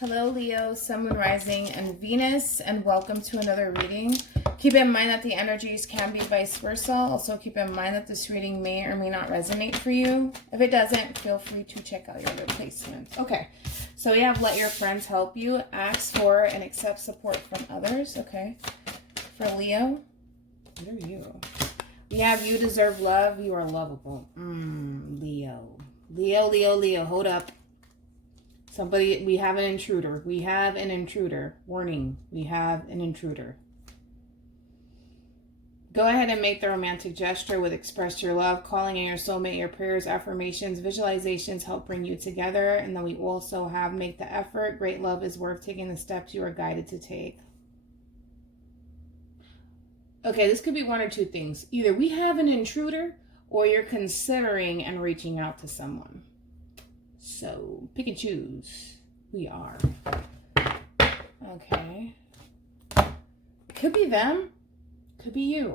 Hello, Leo, Sun, Moon, Rising, and Venus, and welcome to another reading. Keep in mind that the energies can be vice versa. Also, keep in mind that this reading may or may not resonate for you. If it doesn't, feel free to check out your replacement. Okay, so we have let your friends help you, ask for and accept support from others. Okay, for Leo, what are you? We have you deserve love. You are lovable. Leo. Leo. Hold up. Somebody, we have an intruder. We have an intruder. Warning, we have an intruder. Go ahead and make the romantic gesture with express your love, calling in your soulmate. Your prayers, affirmations, visualizations help bring you together. And then we also have make the effort. Great love is worth taking the steps you are guided to take. Okay, this could be one or two things. Either we have an intruder or you're considering and reaching out to someone. So pick and choose. We are. Okay. It could be them. Could be you.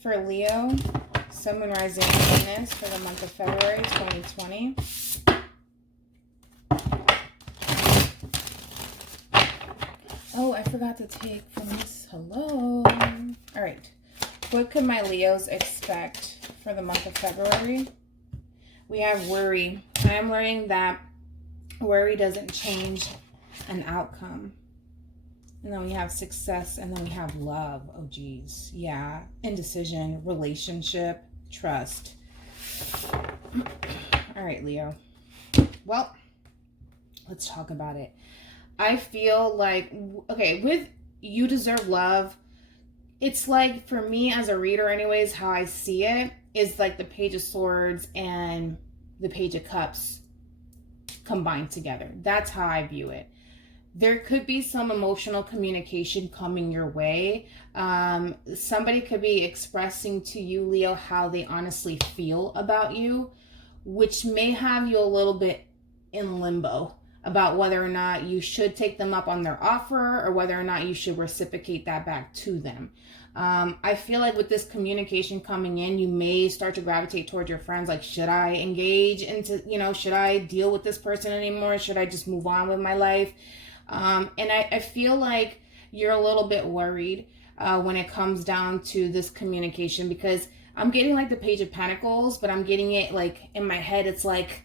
For Leo, Sun, Moon, Rising, Venus for the month of February 2020. Oh, I forgot to take from this. Hello. All right. What could my Leos expect for the month of February? We have worry. I am learning that worry doesn't change an outcome. And then we have success, and then we have love. Oh, geez. Yeah. Indecision, relationship, trust. All right, Leo. Well, let's talk about it. I feel like, okay, with you deserve love, it's like, for me as a reader anyways, how I see it is like the Page of Swords and the Page of Cups combined together. That's how I view it. There could be some emotional communication coming your way. Somebody could be expressing to you, Leo, how they honestly feel about you, which may have you a little bit in limbo about whether or not you should take them up on their offer or whether or not you should reciprocate that back to them. I feel like with this communication coming in, you may start to gravitate towards your friends. Like, should I engage into, should I deal with this person anymore? Should I just move on with my life? And I feel like you're a little bit worried when it comes down to this communication, because I'm getting like the Page of Pentacles, but I'm getting it like in my head. It's like,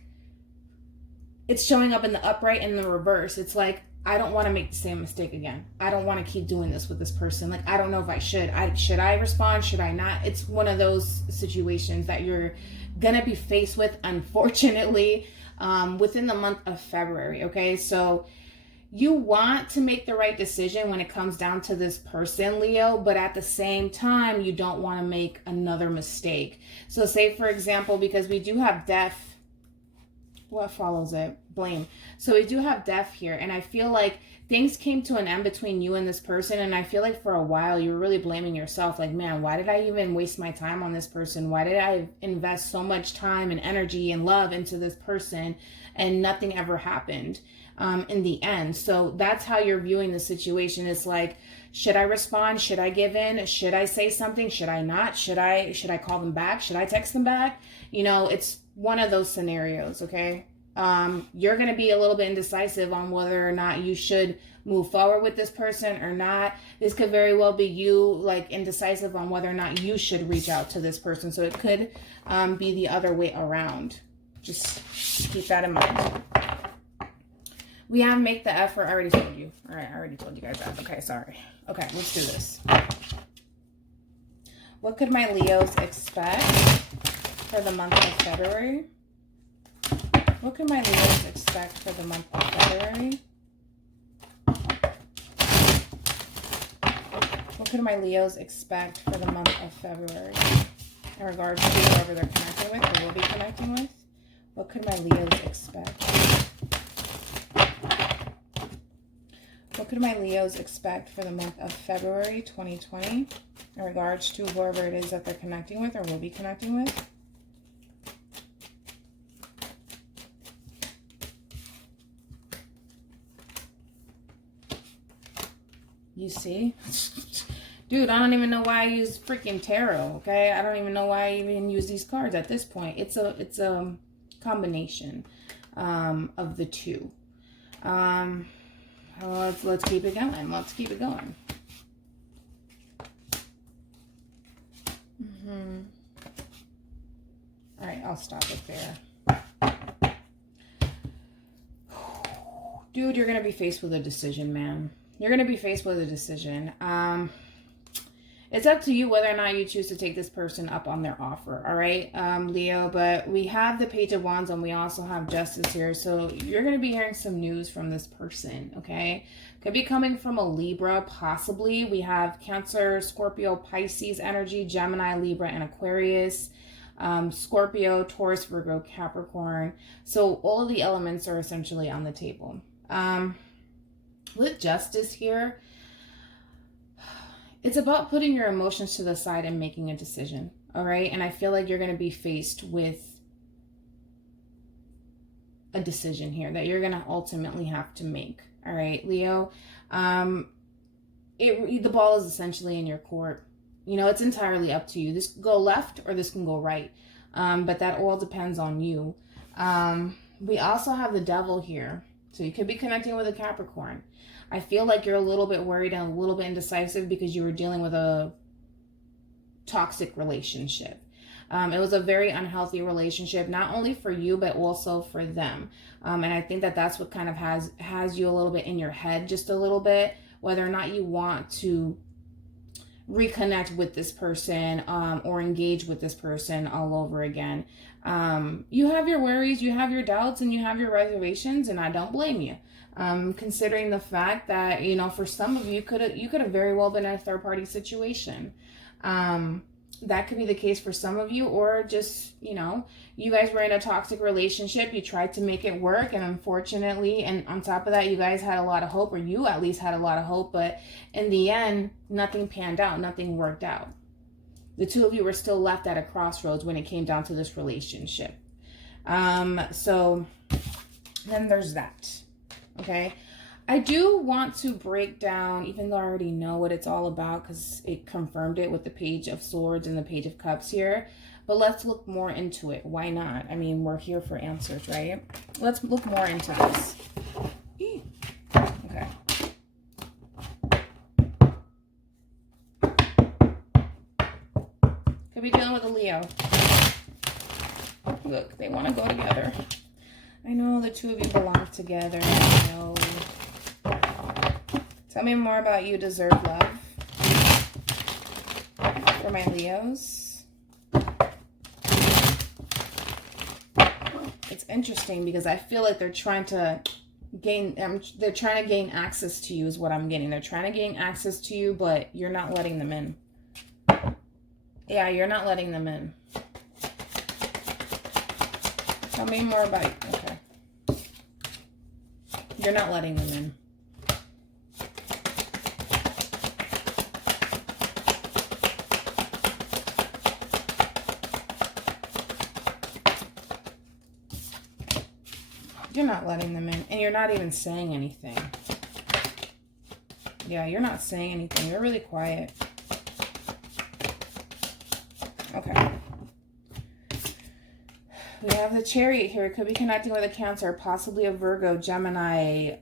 it's showing up in the upright and the reverse. It's like, I don't want to make the same mistake again. I don't want to keep doing this with this person. Like, I don't know if I should. Should I respond? Should I not? It's one of those situations that you're going to be faced with, unfortunately, within the month of February. Okay, so you want to make the right decision when it comes down to this person, Leo, but at the same time, you don't want to make another mistake. So say, for example, because we do have death, what follows it? Blame. So we do have death here, and I feel like things came to an end between you and this person, and I feel like for a while you were really blaming yourself. Like, man, why did I even waste my time on this person? Why did I invest so much time and energy and love into this person and nothing ever happened in the end? So that's how you're viewing the situation. It's like, should I respond? Should I give in? Should I say something? Should I not? Should I call them back? Should I text them back? It's one of those scenarios, okay? You're going to be a little bit indecisive on whether or not you should move forward with this person or not. This could very well be you, like, indecisive on whether or not you should reach out to this person. So it could be the other way around. Just keep that in mind. We have make the effort. I already told you. All right, I already told you guys that. Okay, sorry. Okay, let's do this. What could my Leos expect for the month of February? What could my Leos expect for the month of February? What could my Leos expect for the month of February in regards to whoever they're connecting with or will be connecting with? What could my Leos expect? What could my Leos expect for the month of February 2020 in regards to whoever it is that they're connecting with or will be connecting with? You see, Dude, I don't even know why I use freaking tarot, okay? I don't even know why I even use these cards at this point. It's a combination of the two. Let's keep it going. Let's keep it going. All right, I'll stop it there. Dude, you're going to be faced with a decision, man. You're going to be faced with a decision. It's up to you whether or not you choose to take this person up on their offer, all right, Leo? But we have the Page of Wands and we also have Justice here. So you're going to be hearing some news from this person, okay? Could be coming from a Libra, possibly. We have Cancer, Scorpio, Pisces energy, Gemini, Libra, and Aquarius. Scorpio, Taurus, Virgo, Capricorn. So all of the elements are essentially on the table. With Justice here, it's about putting your emotions to the side and making a decision, all right? And I feel like you're going to be faced with a decision here that you're going to ultimately have to make, all right, Leo? The ball is essentially in your court. You know, it's entirely up to you. This can go left or this can go right, but that all depends on you. We also have the Devil here, so you could be connecting with a Capricorn. I feel like you're a little bit worried and a little bit indecisive because you were dealing with a toxic relationship. It was a very unhealthy relationship, not only for you, but also for them. And I think that that's what kind of has you a little bit in your head, just a little bit, whether or not you want to reconnect with this person or engage with this person all over again. You have your worries, you have your doubts, and you have your reservations, and I don't blame you. Considering the fact that, you know, for some of you, you could have very well been in a third-party situation. That could be the case for some of you, or just, you know, you guys were in a toxic relationship, you tried to make it work, and unfortunately, and on top of that, you guys had a lot of hope, or you at least had a lot of hope, but in the end, nothing panned out, nothing worked out. The two of you were still left at a crossroads when it came down to this relationship. So then there's that. Okay, I do want to break down, even though I already know what it's all about because it confirmed it with the Page of Swords and the Page of Cups here, but let's look more into it. Why not? I mean, we're here for answers, right? Let's look more into this. Okay. Could be dealing with a Leo. Look, they want to go together. I know the two of you belong together. I know. Tell me more about You Deserve Love for my Leos. It's interesting because I feel like they're trying to gain access to you is what I'm getting. They're trying to gain access to you, but you're not letting them in. Yeah, you're not letting them in. Tell me more about you. Okay. You're not letting them in. You're not letting them in. And you're not even saying anything. Yeah, you're not saying anything. You're really quiet. Okay. We have the Chariot here. It could be connecting with a Cancer, possibly a Virgo, Gemini,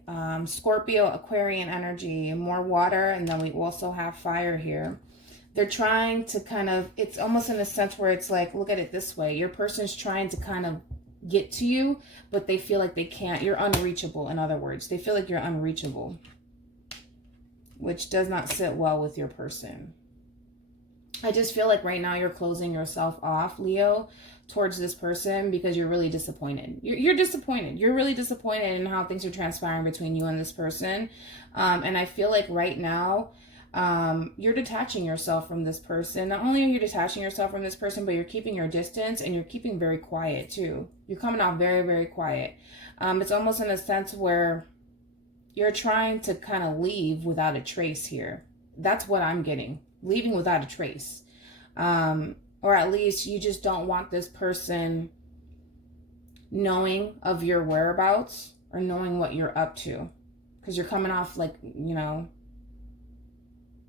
Scorpio, Aquarian energy, more water, and then we also have fire here. They're trying to kind of, it's almost in a sense where it's like, look at it this way. Your person's trying to kind of get to you, but they feel like they can't. You're unreachable, in other words. They feel like you're unreachable, which does not sit well with your person. I just feel like right now you're closing yourself off, Leo, towards this person because you're really disappointed. You're disappointed. You're really disappointed in how things are transpiring between you and this person. And I feel like right now you're detaching yourself from this person. Not only are you detaching yourself from this person, but you're keeping your distance and you're keeping very quiet too. You're coming out very, very quiet. It's almost in a sense where you're trying to kind of leave without a trace here. That's what I'm getting. Leaving without a trace. Or at least you just don't want this person knowing of your whereabouts or knowing what you're up to. Because you're coming off like, you know,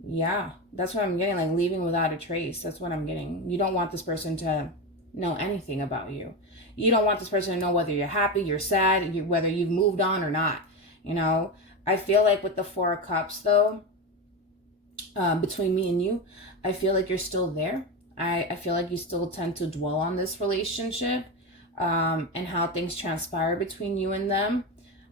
Yeah, that's what I'm getting, like leaving without a trace. That's what I'm getting. You don't want this person to know anything about you. You don't want this person to know whether you're happy, you're sad, whether you've moved on or not. You know, I feel like with the Four of Cups, though, between me and you, I feel like you're still there. I feel like you still tend to dwell on this relationship, and how things transpire between you and them.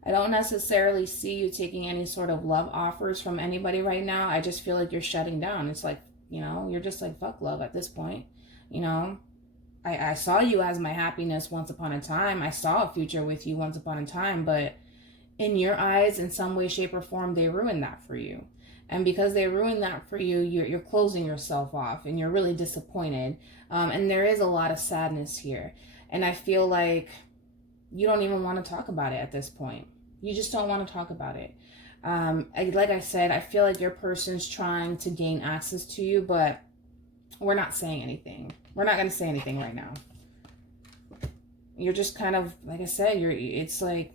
I don't necessarily see you taking any sort of love offers from anybody right now. I just feel like you're shutting down. It's like, you know, you're just like, fuck love at this point. You know, I saw you as my happiness once upon a time. I saw a future with you once upon a time, but in your eyes, in some way, shape, or form, they ruined that for you. And because they ruined that for you, you're closing yourself off and you're really disappointed. And there is a lot of sadness here. And I feel like you don't even want to talk about it at this point. You just don't want to talk about it. Like I said, I feel like your person's trying to gain access to you, but we're not saying anything. We're not going to say anything right now. You're just kind of, like I said, it's like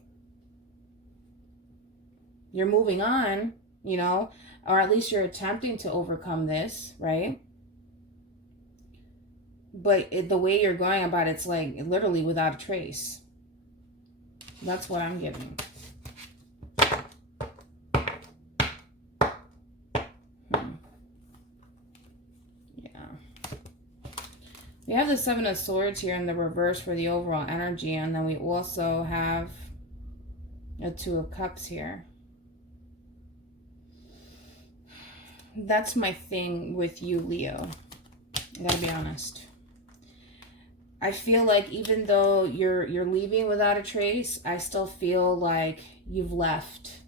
you're moving on, you know, or at least you're attempting to overcome this, right? But the way you're going about it's like literally without a trace. That's what I'm getting. We have the Seven of Swords here in the reverse for the overall energy. And then we also have a Two of Cups here. That's my thing with you, Leo. I gotta be honest. I feel like even though you're leaving without a trace, I still feel like you've left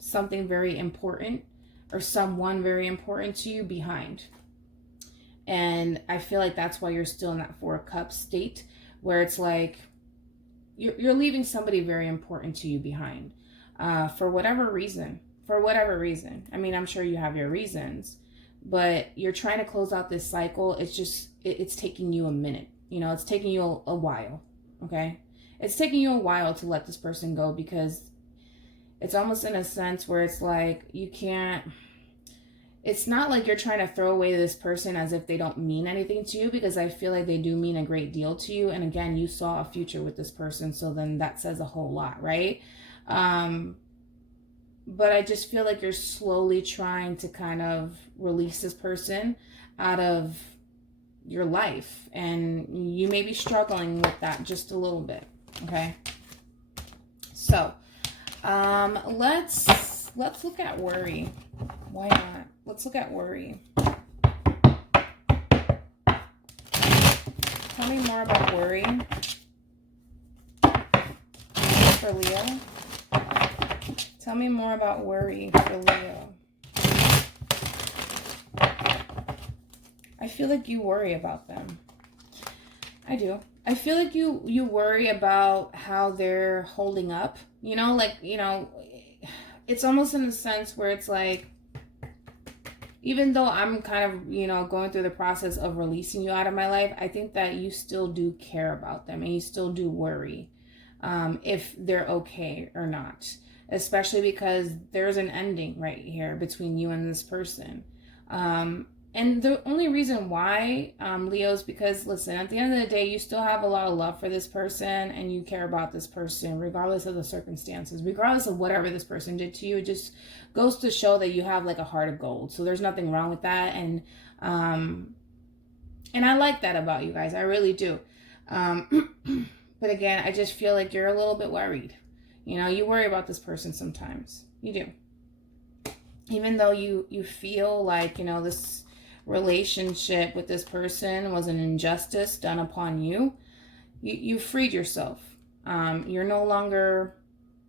something very important or someone very important to you behind. And I feel like that's why you're still in that Four of Cups state, where it's like you're leaving somebody very important to you behind, for whatever reason. For whatever reason. I mean, I'm sure you have your reasons, but you're trying to close out this cycle. It's just, it's taking you a minute. You know, it's taking you a while, okay? It's taking you a while to let this person go, because it's almost in a sense where it's like you can't, it's not like you're trying to throw away this person as if they don't mean anything to you, because I feel like they do mean a great deal to you. And again, you saw a future with this person, so then that says a whole lot, right? But I just feel like you're slowly trying to kind of release this person out of your life. And you may be struggling with that just a little bit, okay? So, let's look at worry. Why not? Let's look at worry. Tell me more about worry for Leo. Tell me more about worry for Leo. I feel like you worry about them. I do. I feel like you worry about how they're holding up. You know, like, you know, it's almost in a sense where it's like, even though I'm kind of, you know, going through the process of releasing you out of my life, I think that you still do care about them and you still do worry if they're okay or not. Especially because there's an ending right here between you and this person. And the only reason why, Leo, is because, listen, at the end of the day, you still have a lot of love for this person and you care about this person, regardless of the circumstances, regardless of whatever this person did to you. It just goes to show that you have like a heart of gold. So there's nothing wrong with that. And I like that about you guys. I really do. But again, I just feel like you're a little bit worried. You know, you worry about this person sometimes. You do. Even though you feel like, you know, this relationship with this person was an injustice done upon you, you freed yourself. You're no longer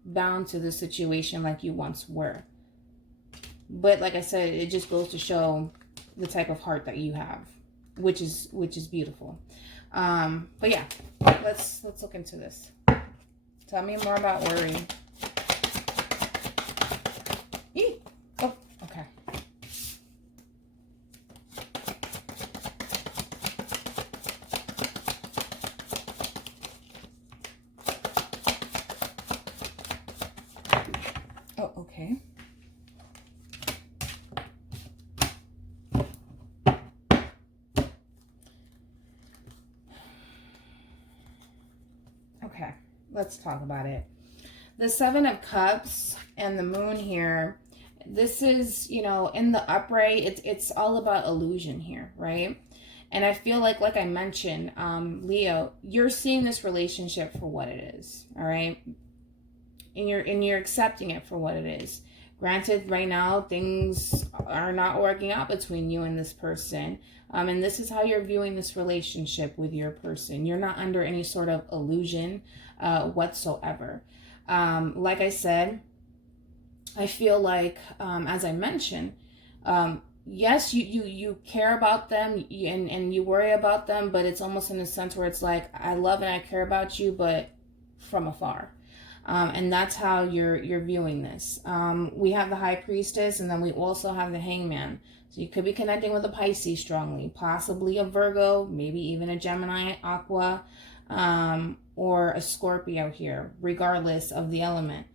bound to the situation like you once were. But like I said, it just goes to show the type of heart that you have, which is beautiful. But yeah, let's look into this. Tell me more about worry. Oh, okay. Oh, okay. Okay, let's talk about it. The Seven of Cups and the Moon here, this is, you know, in the upright, it's all about illusion here, right? And I feel like I mentioned, Leo, you're seeing this relationship for what it is, all right? And you're accepting it for what it is. Granted, right now things are not working out between you and this person, and this is how you're viewing this relationship with your person. You're not under any sort of illusion whatsoever. Like I said, I feel like, as I mentioned, yes, you care about them and you worry about them, but it's almost in a sense where it's like, I love and I care about you, but from afar. And that's how you're viewing this. We have the High Priestess, and then we also have the Hangman. So you could be connecting with a Pisces strongly, possibly a Virgo, maybe even a Gemini, Aqua, or a Scorpio here, regardless of the element.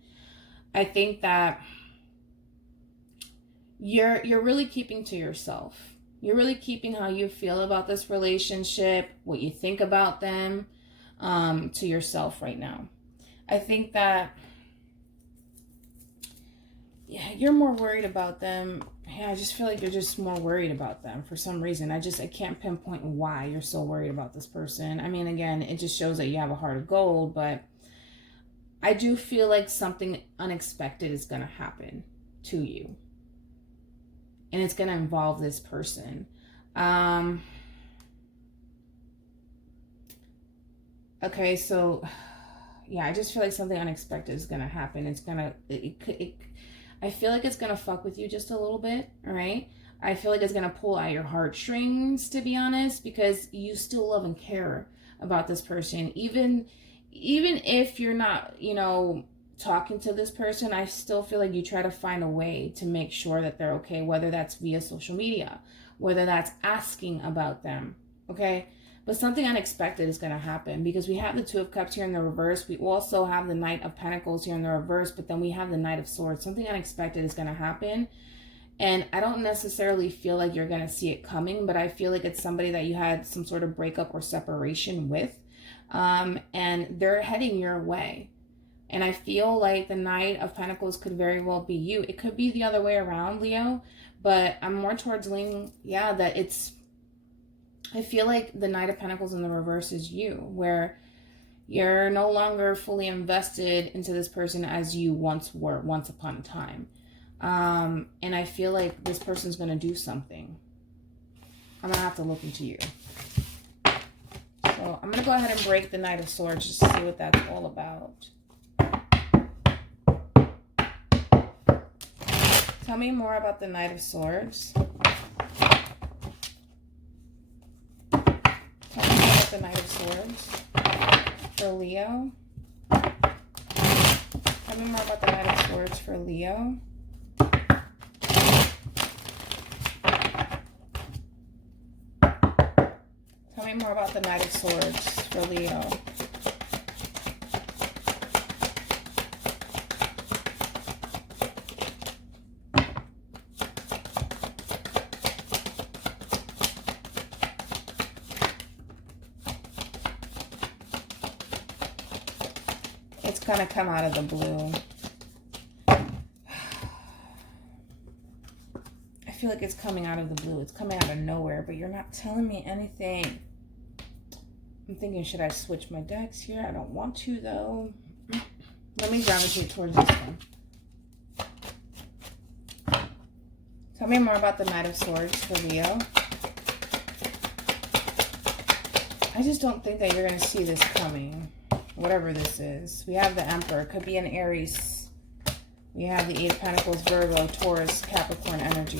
I think that you're really keeping to yourself. You're really keeping how you feel about this relationship, what you think about them, to yourself right now. I think that, yeah, you're more worried about them. Yeah, I just feel like you're just more worried about them for some reason. I can't pinpoint why you're so worried about this person. I mean, again, it just shows that you have a heart of gold, but I do feel like something unexpected is going to happen to you. And it's going to involve this person. Okay, so yeah, I just feel like something unexpected is going to happen. It's going to, I feel like it's going to fuck with you just a little bit, all right? I feel like it's going to pull at your heartstrings, to be honest, because you still love and care about this person. Even if you're not, you know, talking to this person, I still feel like you try to find a way to make sure that they're okay, whether that's via social media, whether that's asking about them, okay? But something unexpected is going to happen because we have the Two of Cups here in the reverse. We also have the Knight of Pentacles here in the reverse, but then we have the Knight of Swords. Something unexpected is going to happen. And I don't necessarily feel like you're going to see it coming, but I feel like it's somebody that you had some sort of breakup or separation with. And they're heading your way. And I feel like the Knight of Pentacles could very well be you. It could be the other way around, Leo. But I'm more towards leaning, yeah, that it's... I feel like the Knight of Pentacles in the reverse is you, where you're no longer fully invested into this person as you once were, once upon a time. And I feel like this person's going to do something. I'm going to have to look into you. So I'm going to go ahead and break the Knight of Swords just to see what that's all about. Tell me more about the Knight of Swords. The Knight of Swords for Leo. Tell me more about the Knight of Swords for Leo. Tell me more about the Knight of Swords for Leo. It's gonna come out of the blue. I feel like it's coming out of the blue. It's coming out of nowhere, but you're not telling me anything. I'm thinking, should I switch my decks here? I don't want to, though. Let me gravitate towards this one. Tell me more about the Knight of Swords for Leo. I just don't think that you're going to see this coming. Whatever this is. We have the Emperor. It could be an Aries. We have the Eight of Pentacles, Virgo, Taurus, Capricorn energy.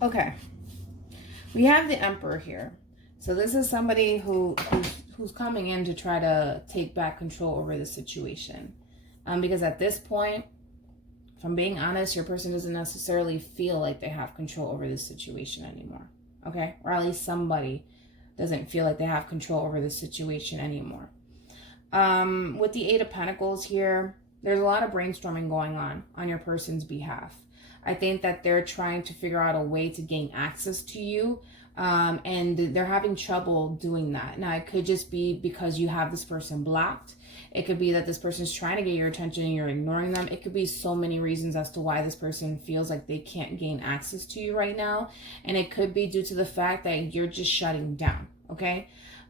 Okay. We have the Emperor here. So this is somebody who's coming in to try to take back control over the situation. Because at this point, if I'm being honest, your person doesn't necessarily feel like they have control over this situation anymore. Okay? Or at least somebody doesn't feel like they have control over this situation anymore. With the Eight of Pentacles here, There's a lot of brainstorming going on your person's behalf. I think that they're trying to figure out a way to gain access to you, and they're having trouble doing that. Now, it could just be because you have this person blocked. It could be that this person's trying to get your attention and you're ignoring them. It could be so many reasons as to why this person feels like they can't gain access to you right now. And it could be due to the fact that you're just shutting down, okay?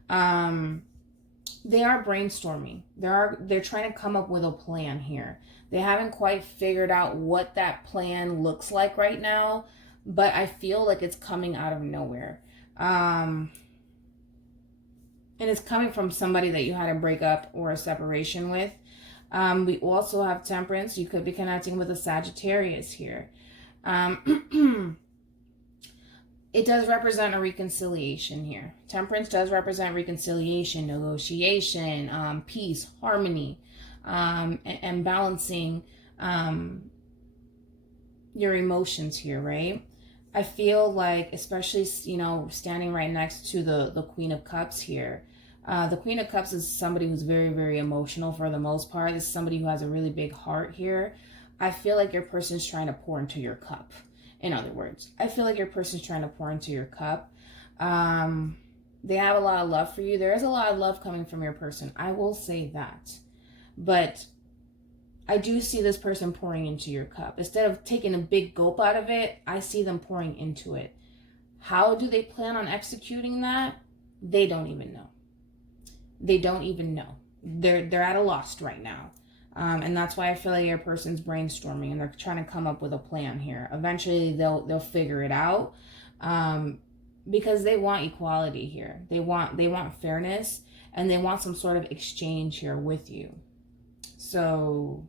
They are brainstorming. They're trying to come up with a plan here. They haven't quite figured out what that plan looks like right now, but I feel like it's coming out of nowhere. And it's coming from somebody that you had a breakup or a separation with. We also have Temperance. You could be connecting with a Sagittarius here. It does represent a reconciliation here. Temperance does represent reconciliation, negotiation, peace, harmony, and balancing your emotions here, right? I feel like, especially, you know, standing right next to the Queen of Cups here. The Queen of Cups is somebody who's very, very emotional for the most part. This is somebody who has a really big heart here. I feel like your person's trying to pour into your cup. In other words, I feel like your person's trying to pour into your cup. They have a lot of love for you. There is a lot of love coming from your person. I will say that. But I do see this person pouring into your cup. Instead of taking a big gulp out of it, I see them pouring into it. How do they plan on executing that? They don't even know. They don't even know. They're at a loss right now. And that's why I feel like your person's brainstorming and they're trying to come up with a plan here. Eventually they'll figure it out, because they want equality here. They want fairness, and they want some sort of exchange here with you. So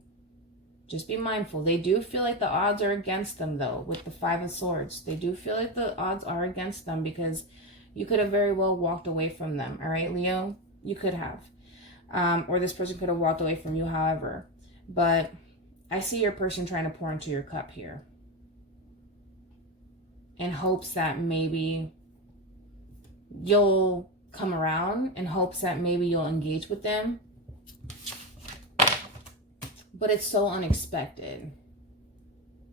just be mindful. They do feel like the odds are against them, though, with the Five of Swords. They do feel like the odds are against them because you could have very well walked away from them. All right, Leo? You could have. Or this person could have walked away from you, however. But I see your person trying to pour into your cup here in hopes that maybe you'll come around, in hopes that maybe you'll engage with them. But it's so unexpected.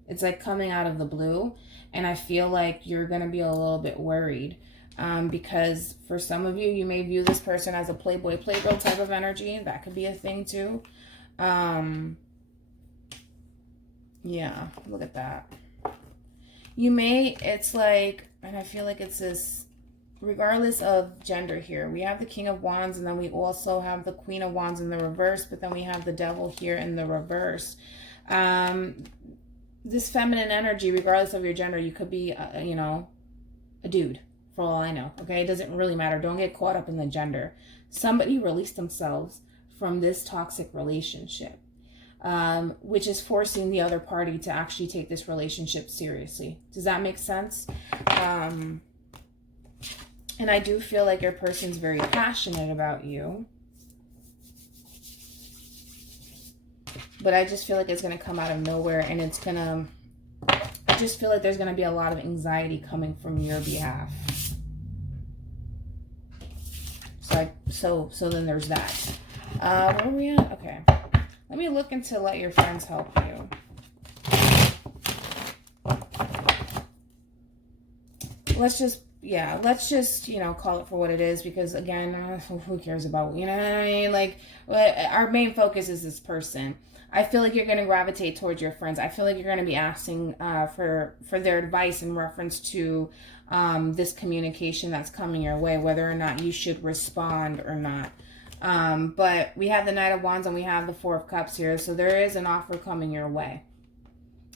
It's like coming out of the blue. And I feel like you're going to be a little bit worried. Because for some of you, you may view this person as a playboy, playgirl type of energy. That could be a thing too. Yeah, look at that. It's like, and I feel like it's this, regardless of gender here, we have the King of Wands, and then we also have the Queen of Wands in the reverse, but then we have the Devil here in the reverse. This feminine energy, regardless of your gender, you could be, you know, a dude. For all I know, okay? It doesn't really matter. Don't get caught up in the gender. Somebody released themselves from this toxic relationship, which is forcing the other party to actually take this relationship seriously. Does that make sense? And I do feel like your person's very passionate about you. But I just feel like it's going to come out of nowhere, and it's going to... I just feel like there's going to be a lot of anxiety coming from your behalf. So then there's that. Where are we at? Okay. Let me look into let your friends help you. Let's just, you know, call it for what it is, because again, who cares about, you know what I mean? Like, our main focus is this person. I feel like you're going to gravitate towards your friends. I feel like you're going to be asking for their advice in reference to this communication that's coming your way, whether or not you should respond or not. But we have the Knight of Wands and we have the Four of Cups here. So there is an offer coming your way.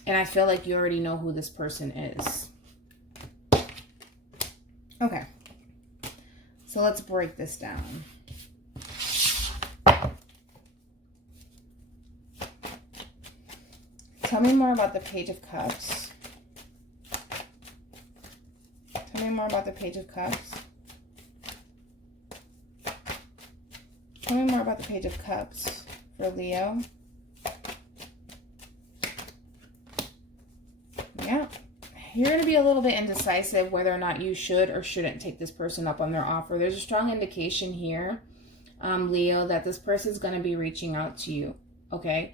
And I feel like you already know who this person is. Okay. So let's break this down. Tell me more about the Page of Cups. Tell me more about the Page of Cups. Tell me more about the Page of Cups for Leo. Yeah. You're going to be a little bit indecisive whether or not you should or shouldn't take this person up on their offer. There's a strong indication here, Leo, that this person's going to be reaching out to you. Okay?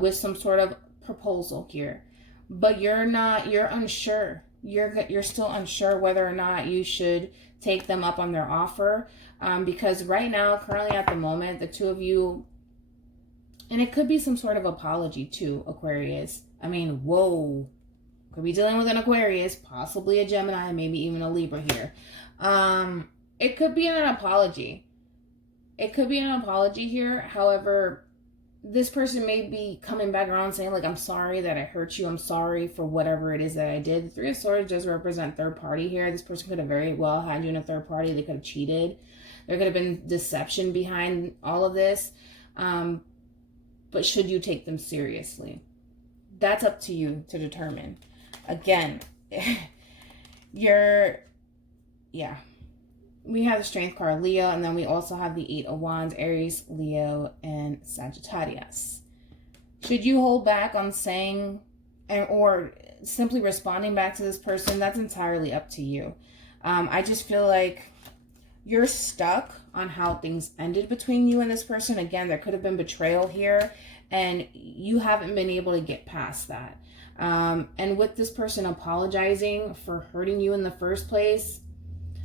with some sort of proposal here. But you're unsure. You're still unsure whether or not you should take them up on their offer. Because right now, currently at the moment, the two of you, and it could be some sort of apology too, Aquarius. I mean, whoa. Could be dealing with an Aquarius, possibly a Gemini, maybe even a Libra here. It could be an apology. It could be an apology here. However, this person may be coming back around saying, like, I'm sorry that I hurt you. I'm sorry for whatever it is that I did. The Three of Swords does represent third party here. This person could have very well had you in a third party. They could have cheated. There could have been deception behind all of this. But should you take them seriously? That's up to you to determine. Again, we have the Strength card, Leo, and then we also have the Eight of Wands, Aries, Leo, and Sagittarius. Should you hold back on saying or simply responding back to this person? That's entirely up to you. I just feel like you're stuck on how things ended between you and this person. Again, there could have been betrayal here, and you haven't been able to get past that. And with this person apologizing for hurting you in the first place,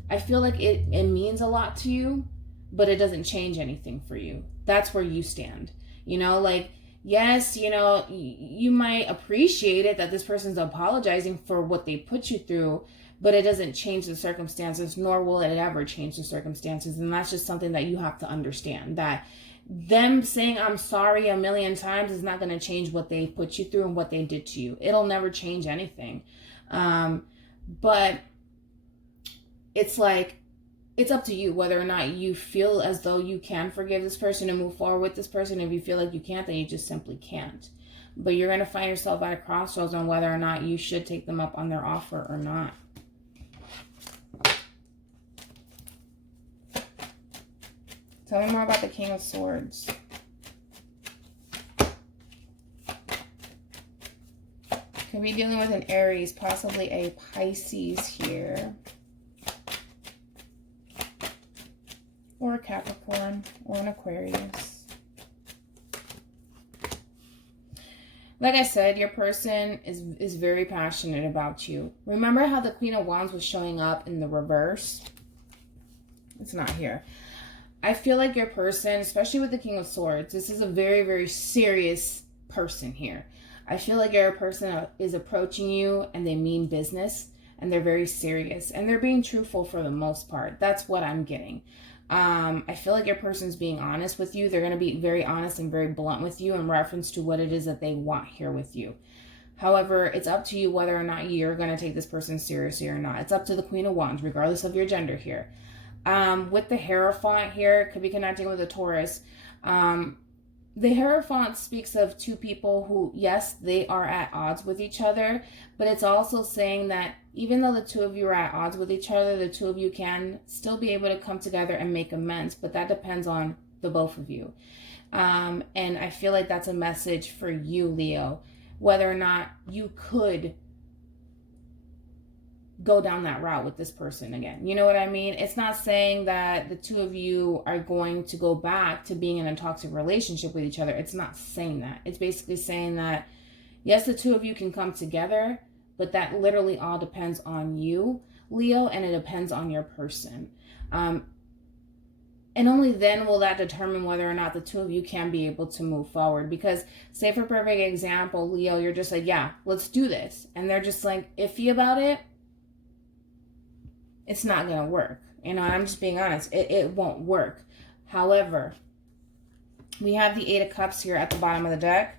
I feel like it means a lot to you, but it doesn't change anything for you. That's where you stand. You know, like, yes, you know, you might appreciate it that this person's apologizing for what they put you through, but it doesn't change the circumstances, nor will it ever change the circumstances. And that's just something that you have to understand, that them saying I'm sorry a million times is not going to change what they put you through and what they did to you. It'll never change anything. But it's like, it's up to you whether or not you feel as though you can forgive this person and move forward with this person. If you feel like you can't, then you just simply can't. But you're going to find yourself at a crossroads on whether or not you should take them up on their offer or not. Tell me more about the King of Swords. Could be dealing with an Aries, possibly a Pisces here. Or a Capricorn, or an Aquarius. Like I said, your person is very passionate about you. Remember how the Queen of Wands was showing up in the reverse? It's not here. I feel like your person, especially with the King of Swords, this is a very, very serious person here. I feel like your person is approaching you and they mean business and they're very serious and they're being truthful for the most part. That's what I'm getting. I feel like your person's being honest with you. They're going to be very honest and very blunt with you in reference to what it is that they want here with you. However, it's up to you whether or not you're going to take this person seriously or not. It's up to the Queen of Wands, regardless of your gender here. With the Hierophant here, it could be connecting with a Taurus. The Hierophant speaks of two people who, yes, they are at odds with each other, but it's also saying that even though the two of you are at odds with each other, the two of you can still be able to come together and make amends, but that depends on the both of you. And I feel like that's a message for you, Leo, whether or not you could go down that route with this person again. You know what I mean? It's not saying that the two of you are going to go back to being in a toxic relationship with each other. It's not saying that. It's basically saying that, yes, the two of you can come together, but that literally all depends on you, Leo, and it depends on your person. And only then will that determine whether or not the two of you can be able to move forward. Because, say for perfect example, Leo, you're just like, yeah, let's do this. And they're just like iffy about it. It's not going to work. You know, I'm just being honest. It won't work. However, we have the Eight of Cups here at the bottom of the deck.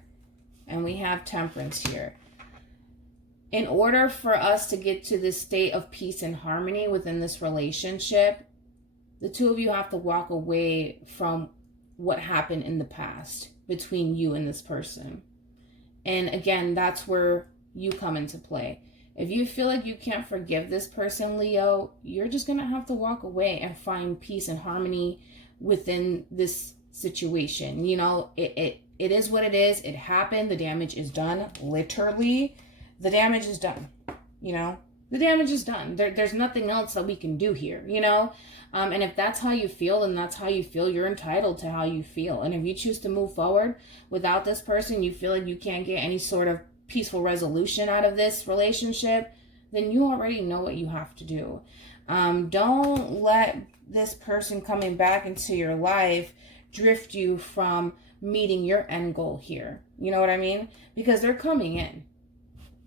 And we have Temperance here. In order for us to get to this state of peace and harmony within this relationship, the two of you have to walk away from what happened in the past between you and this person. And again, that's where you come into play. If you feel like you can't forgive this person, Leo, you're just going to have to walk away and find peace and harmony within this situation. You know, it is what it is. It happened. The damage is done. Literally, the damage is done. You know, The damage is done. There's nothing else that we can do here, you know? And if that's how you feel, then that's how you feel. You're entitled to how you feel. And if you choose to move forward without this person, you feel like you can't get any sort of peaceful resolution out of this relationship, then you already know what you have to do. Don't let this person coming back into your life drift you from meeting your end goal here. You know what I mean? Because they're coming in.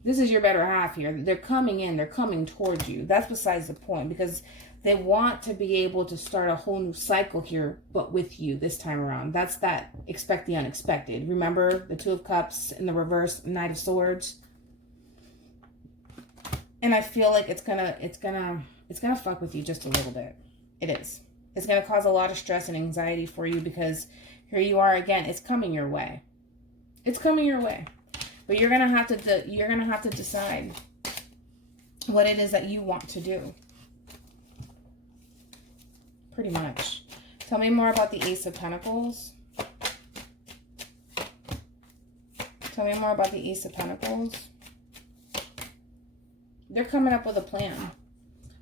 This is your better half here. They're coming in. They're coming towards you. That's besides the point, because they want to be able to start a whole new cycle here, but with you this time around. That's that expect the unexpected. Remember the Two of Cups in the reverse, Knight of Swords? And I feel like it's gonna fuck with you just a little bit. It is. It's gonna cause a lot of stress and anxiety for you, because here you are again. It's coming your way. It's coming your way. But you're gonna have to decide what it is that you want to do. Pretty much. Tell me more about the Ace of Pentacles. Tell me more about the Ace of Pentacles. They're coming up with a plan.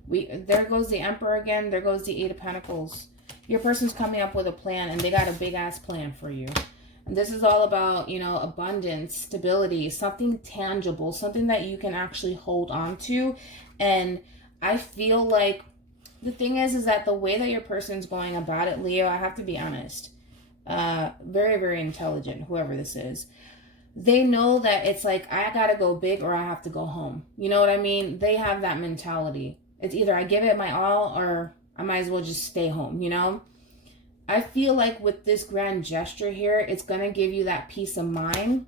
There goes the Emperor again. There goes the Eight of Pentacles. Your person's coming up with a plan, and they got a big ass plan for you. And this is all about, you know, abundance, stability, something tangible, something that you can actually hold on to. And I feel like the thing is that the way that your person's going about it, Leo, I have to be honest, very, very intelligent, whoever this is. They know that it's like, I gotta go big or I have to go home. You know what I mean? They have that mentality. It's either I give it my all or I might as well just stay home, you know? I feel like with this grand gesture here, it's going to give you that peace of mind.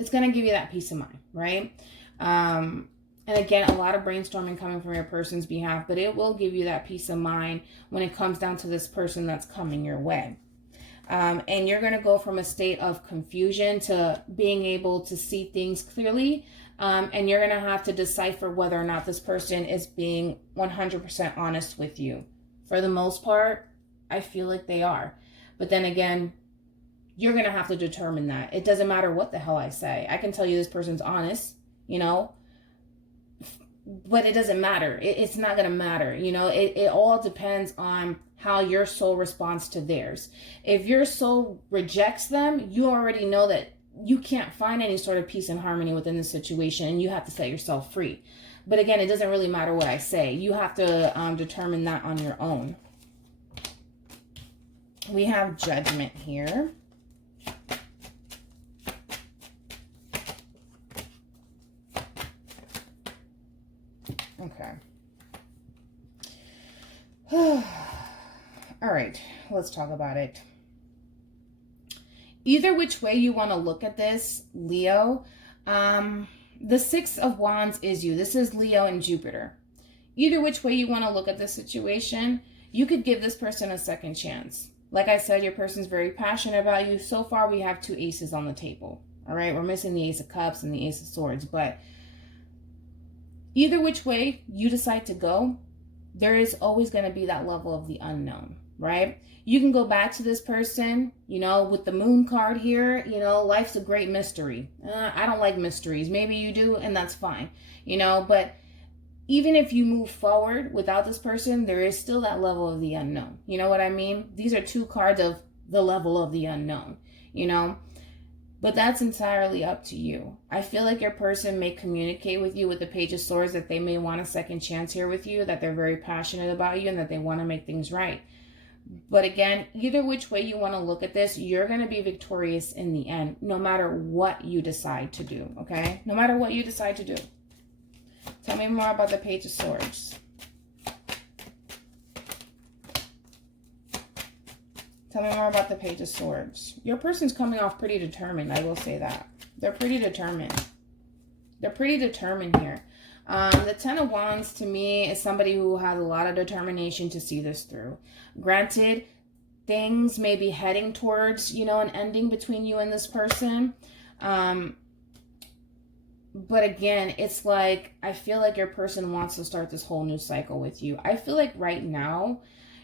It's going to give you that peace of mind, right? And again, a lot of brainstorming coming from your person's behalf, but it will give you that peace of mind when it comes down to this person that's coming your way. And you're going to go from a state of confusion to being able to see things clearly. And you're going to have to decipher whether or not this person is being 100% honest with you. For the most part, I feel like they are. But then again, you're going to have to determine that. It doesn't matter what the hell I say. I can tell you this person's honest, you know, but it doesn't matter. It's not going to matter. You know, it all depends on how your soul responds to theirs. If your soul rejects them, you already know that you can't find any sort of peace and harmony within the situation, and you have to set yourself free. But again, it doesn't really matter what I say. You have to determine that on your own. We have Judgment here. Okay. All right, let's talk about it. Either which way you want to look at this, Leo, the Six of Wands is you. This is Leo and Jupiter. Either which way you want to look at this situation, you could give this person a second chance. Like I said, your person's very passionate about you. So far, we have two aces on the table. All right, we're missing the Ace of Cups and the Ace of Swords. But either which way you decide to go, there is always going to be that level of the unknown, right? You can go back to this person, you know, with the Moon card here. You know, life's a great mystery. I don't like mysteries. Maybe you do, and that's fine, you know. But even if you move forward without this person, there is still that level of the unknown. You know what I mean? These are two cards of the level of the unknown, you know? But that's entirely up to you. I feel like your person may communicate with you with the Page of Swords that they may want a second chance here with you, that they're very passionate about you, and that they want to make things right. But again, either which way you want to look at this, you're going to be victorious in the end, no matter what you decide to do, okay? No matter what you decide to do. Tell me more about the Page of Swords. Tell me more about the Page of Swords. Your person's coming off pretty determined, I will say that. They're pretty determined. They're pretty determined here. The Ten of Wands, to me, is somebody who has a lot of determination to see this through. Granted, things may be heading towards, you know, an ending between you and this person. But again, it's like, I feel like your person wants to start this whole new cycle with you. I feel like right now,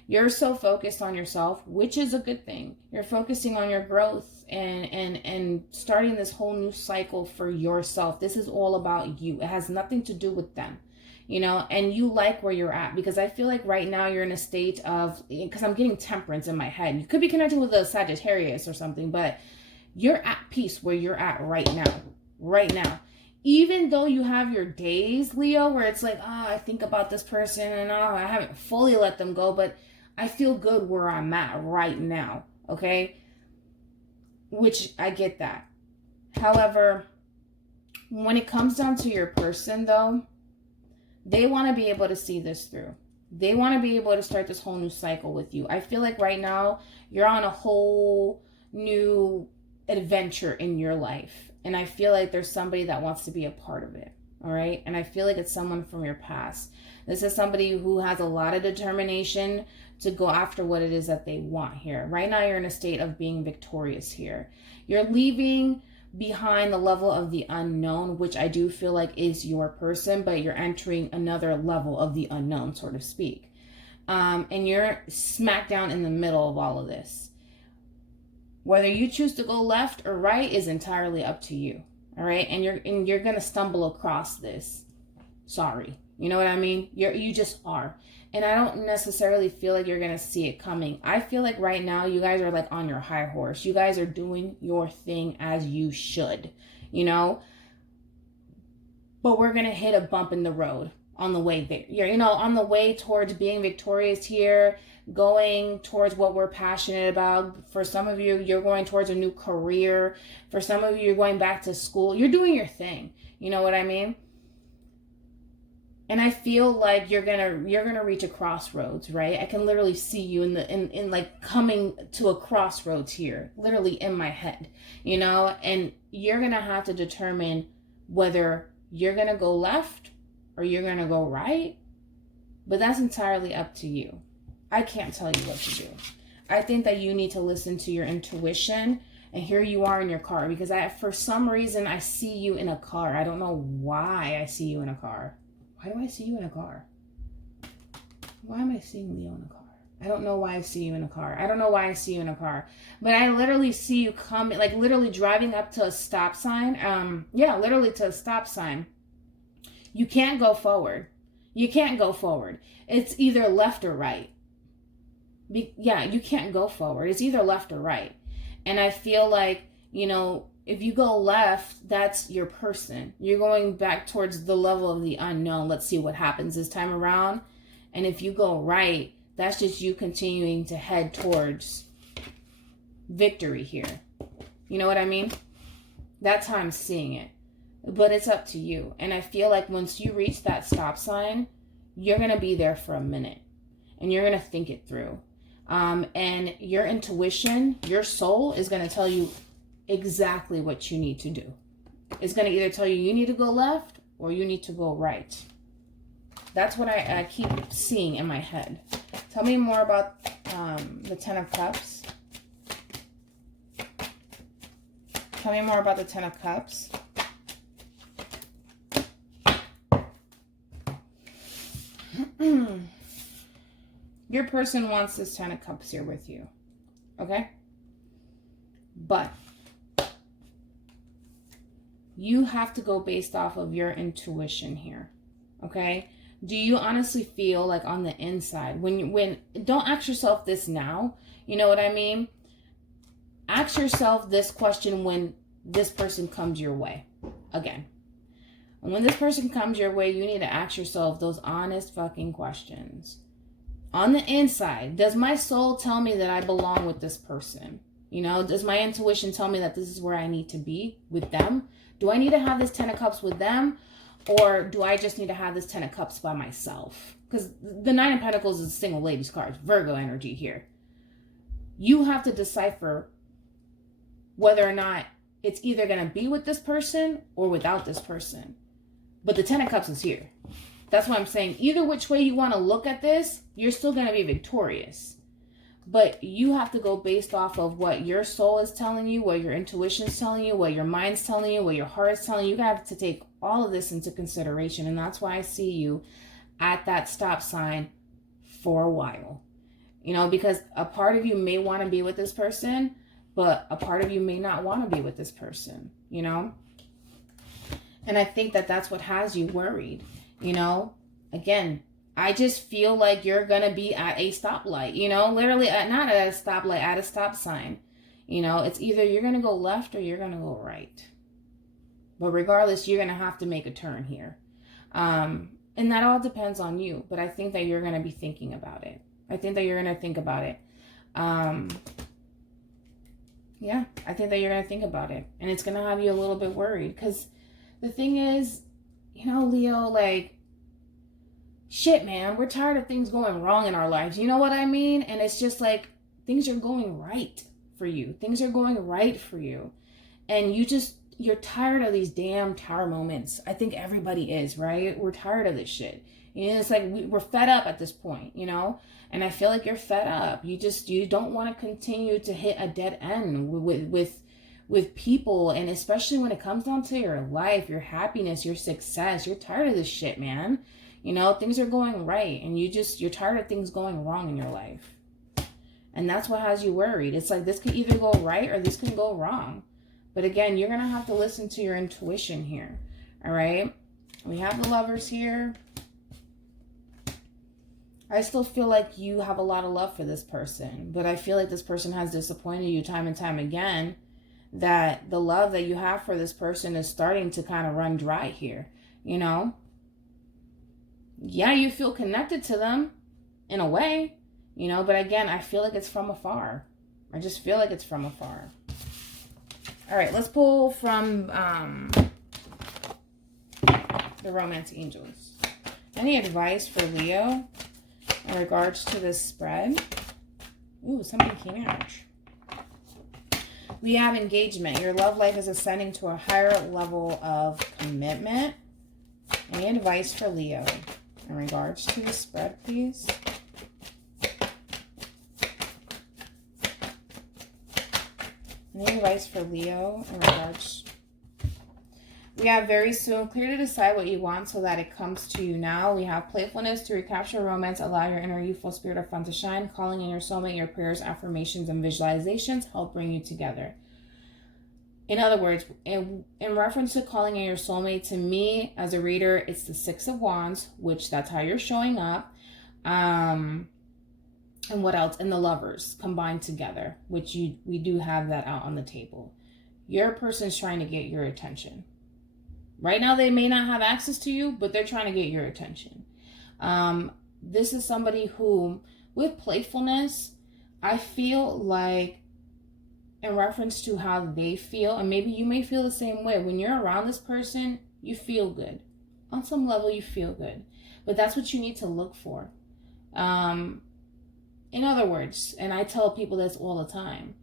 You're so focused on yourself, which is a good thing. You're focusing on your growth and starting this whole new cycle for yourself. This is all about you. It has nothing to do with them, you know, and you like where you're at, because I feel like right now you're in a state of, because I'm getting temperance in my head. You could be connected with a Sagittarius or something, but you're at peace where you're at right now. Right now. Even though you have your days, Leo, where it's like, oh, I think about this person and oh, I haven't fully let them go, but I feel good where I'm at right now, okay? Which I get that. However, when it comes down to your person, though, they want to be able to see this through. They want to be able to start this whole new cycle with you. I feel like right now you're on a whole new adventure in your life. And I feel like there's somebody that wants to be a part of it. All right. And I feel like it's someone from your past. This is somebody who has a lot of determination to go after what it is that they want here. Right now, you're in a state of being victorious here. You're leaving behind the level of the unknown, which I do feel like is your person, but you're entering another level of the unknown, so to speak. And you're smack down in the middle of all of this. Whether you choose to go left or right is entirely up to you. All right. And you're going to stumble across this. Sorry. You know what I mean? You just are. And I don't necessarily feel like you're going to see it coming. I feel like right now you guys are like on your high horse. You guys are doing your thing as you should, you know, but we're going to hit a bump in the road on the way there. You're, you know, on the way towards being victorious here, going towards what we're passionate about. For some of you, you're going towards a new career. For some of you, you're going back to school. You're doing your thing. You know what I mean? And I feel like you're gonna reach a crossroads, right? I can literally see you in like coming to a crossroads here, literally in my head, you know. And you're gonna have to determine whether you're gonna go left or you're gonna go right. But that's entirely up to you. I can't tell you what to do. I think that you need to listen to your intuition. And here you are in your car, because for some reason I see you in a car. I don't know why I see you in a car. Why do I see you in a car? Why am I seeing Leo in a car? I don't know why I see you in a car. I don't know why I see you in a car. But I literally see you coming, like literally driving up to a stop sign. Yeah, literally to a stop sign. You can't go forward. You can't go forward. It's either left or right. Yeah, you can't go forward. It's either left or right. And I feel like, you know, if you go left, that's your person. You're going back towards the level of the unknown. Let's see what happens this time around. And if you go right, that's just you continuing to head towards victory here. You know what I mean? That's how I'm seeing it. But it's up to you. And I feel like once you reach that stop sign, you're going to be there for a minute. And you're going to think it through. And your intuition, your soul is going to tell you exactly what you need to do. It's going to either tell you need to go left or you need to go right. That's what I keep seeing in my head. Tell me more about the Ten of Cups. Tell me more about the Ten of Cups. Your person wants this Ten of Cups here with you. Okay? But you have to go based off of your intuition here. Okay? Do you honestly feel like on the inside, when don't ask yourself this now, you know what I mean? Ask yourself this question when this person comes your way. Again. And when this person comes your way, you need to ask yourself those honest fucking questions. On the inside, does my soul tell me that I belong with this person? You know, does my intuition tell me that this is where I need to be with them? Do I need to have this Ten of Cups with them? Or do I just need to have this Ten of Cups by myself? Because the Nine of Pentacles is a single ladies card. Virgo energy here. You have to decipher whether or not it's either going to be with this person or without this person. But the Ten of Cups is here. That's what I'm saying. Either which way you want to look at this, you're still going to be victorious. But you have to go based off of what your soul is telling you, what your intuition is telling you, what your mind's telling you, what your heart is telling you. You have to take all of this into consideration. And that's why I see you at that stop sign for a while. You know, because a part of you may want to be with this person, but a part of you may not want to be with this person, you know? And I think that that's what has you worried, you know? Again, I just feel like you're going to be at a stoplight, you know? Literally, not at a stoplight, at a stop sign. You know, it's either you're going to go left or you're going to go right. But regardless, you're going to have to make a turn here. And that all depends on you. But I think that you're going to be thinking about it. I think that you're going to think about it. Yeah, I think that you're going to think about it. And it's going to have you a little bit worried. Because the thing is, you know, Leo, like, shit, man, we're tired of things going wrong in our lives. You know what I mean? And it's just like, things are going right for you. Things are going right for you. And you're tired of these damn tower moments. I think everybody is, right? We're tired of this shit. You know, it's like we're fed up at this point, you know? And I feel like you're fed up. You don't want to continue to hit a dead end with people. And especially when it comes down to your life, your happiness, your success. You're tired of this shit, man. You know, things are going right. And you're tired of things going wrong in your life. And that's what has you worried. It's like this could either go right or this can go wrong. But again, you're going to have to listen to your intuition here. All right? We have the Lovers here. I still feel like you have a lot of love for this person. But I feel like this person has disappointed you time and time again. That the love that you have for this person is starting to kind of run dry here. You know? Yeah, you feel connected to them in a way. You know, but again, I feel like it's from afar. I just feel like it's from afar. All right, let's pull from the Romance Angels. Any advice for Leo in regards to this spread? Ooh, something came out. We have engagement. Your love life is ascending to a higher level of commitment. Any advice for Leo in regards to the spread, please? Any advice for Leo in regards? We have very soon. Clear to decide what you want so that it comes to you now. We have playfulness to recapture romance. Allow your inner youthful spirit of fun to shine. Calling in your soulmate. Your prayers, affirmations, and visualizations help bring you together. In other words, in reference to calling in your soulmate, to me as a reader, it's the Six of Wands, which that's how you're showing up. And what else? And the Lovers combined together, which we do have that out on the table. Your person's trying to get your attention. Right now, they may not have access to you, but they're trying to get your attention. This is somebody who, with playfulness, I feel like, in reference to how they feel, and maybe you may feel the same way, when you're around this person, you feel good. On some level, you feel good. But that's what you need to look for. In other words, and I tell people this all the time,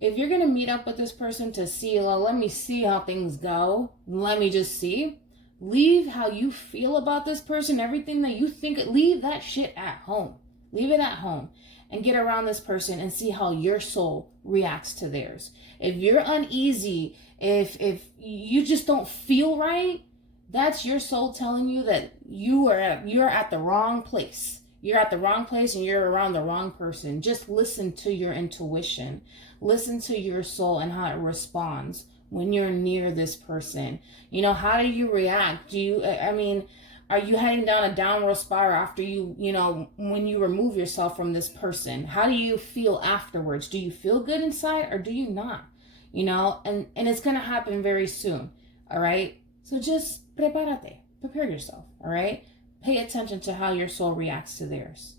if you're going to meet up with this person to see, well, let me see how things go, let me just see, leave how you feel about this person, everything that you think, leave that shit at home. Leave it at home and get around this person and see how your soul reacts to theirs. If you're uneasy, if you just don't feel right, that's your soul telling you that you're at the wrong place. You're at the wrong place and you're around the wrong person. Just listen to your intuition. Listen to your soul and how it responds when you're near this person. You know, how do you react? Are you heading down a downward spiral after when you remove yourself from this person? How do you feel afterwards? Do you feel good inside or do you not? You know, and it's going to happen very soon. All right. So just prepárate. Prepare yourself. All right. Pay attention to how your soul reacts to theirs.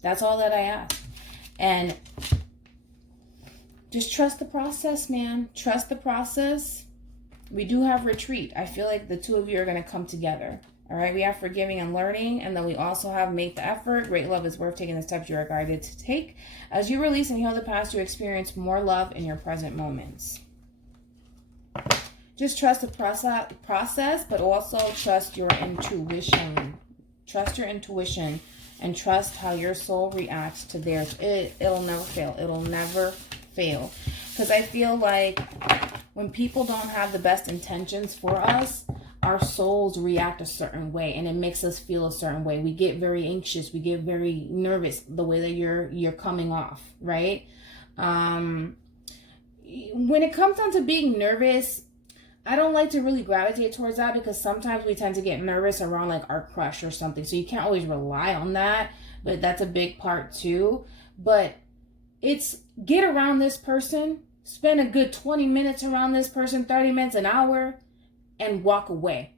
That's all that I ask. And just trust the process, man. Trust the process. We do have retreat. I feel like the two of you are going to come together. All right. We have forgiving and learning. And then we also have make the effort. Great love is worth taking the steps you are guided to take. As you release and heal the past, you experience more love in your present moments. Just trust the process, but also trust your intuition. Trust your intuition and trust how your soul reacts to theirs. It'll never fail. It'll never fail. Because I feel like when people don't have the best intentions for us, our souls react a certain way, and it makes us feel a certain way. We get very anxious, we get very nervous the way that you're coming off, right? When it comes down to being nervous, I don't like to really gravitate towards that, because sometimes we tend to get nervous around like our crush or something. So you can't always rely on that, but that's a big part too. But it's get around this person, spend a good 20 minutes around this person, 30 minutes, an hour, and walk away.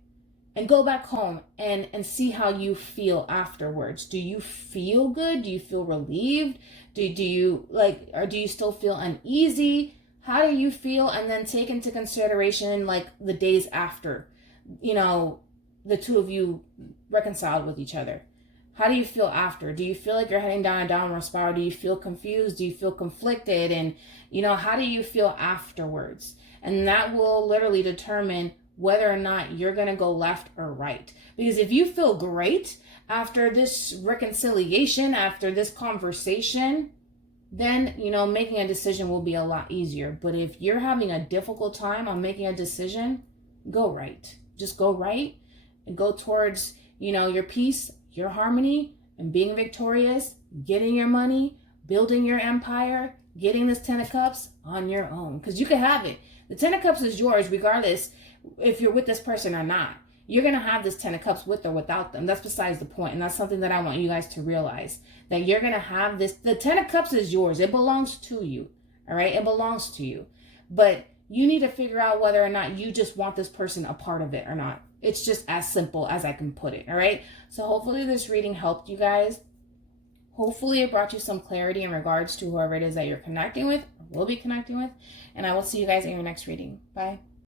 And go back home and see how you feel afterwards. Do you feel good? Do you feel relieved? Do you like, or do you still feel uneasy? How do you feel? And then take into consideration like the days after, you know, the two of you reconciled with each other. How do you feel after? Do you feel like you're heading down a downward spiral? Do you feel confused? Do you feel conflicted? And, you know, how do you feel afterwards? And that will literally determine whether or not you're going to go left or right. Because if you feel great after this reconciliation, after this conversation, then, you know, making a decision will be a lot easier. But if you're having a difficult time on making a decision, go right. Just go right and go towards, you know, your peace, your harmony, and being victorious, getting your money, building your empire, getting this 10 of Cups on your own. Because you can have it. The 10 of Cups is yours regardless if you're with this person or not. You're going to have this 10 of Cups with or without them. That's besides the point. And that's something that I want you guys to realize. That you're going to have this. The 10 of Cups is yours. It belongs to you. All right? It belongs to you. But you need to figure out whether or not you just want this person a part of it or not. It's just as simple as I can put it. All right? So hopefully this reading helped you guys. Hopefully it brought you some clarity in regards to whoever it is that you're connecting with or will be connecting with. And I will see you guys in your next reading. Bye.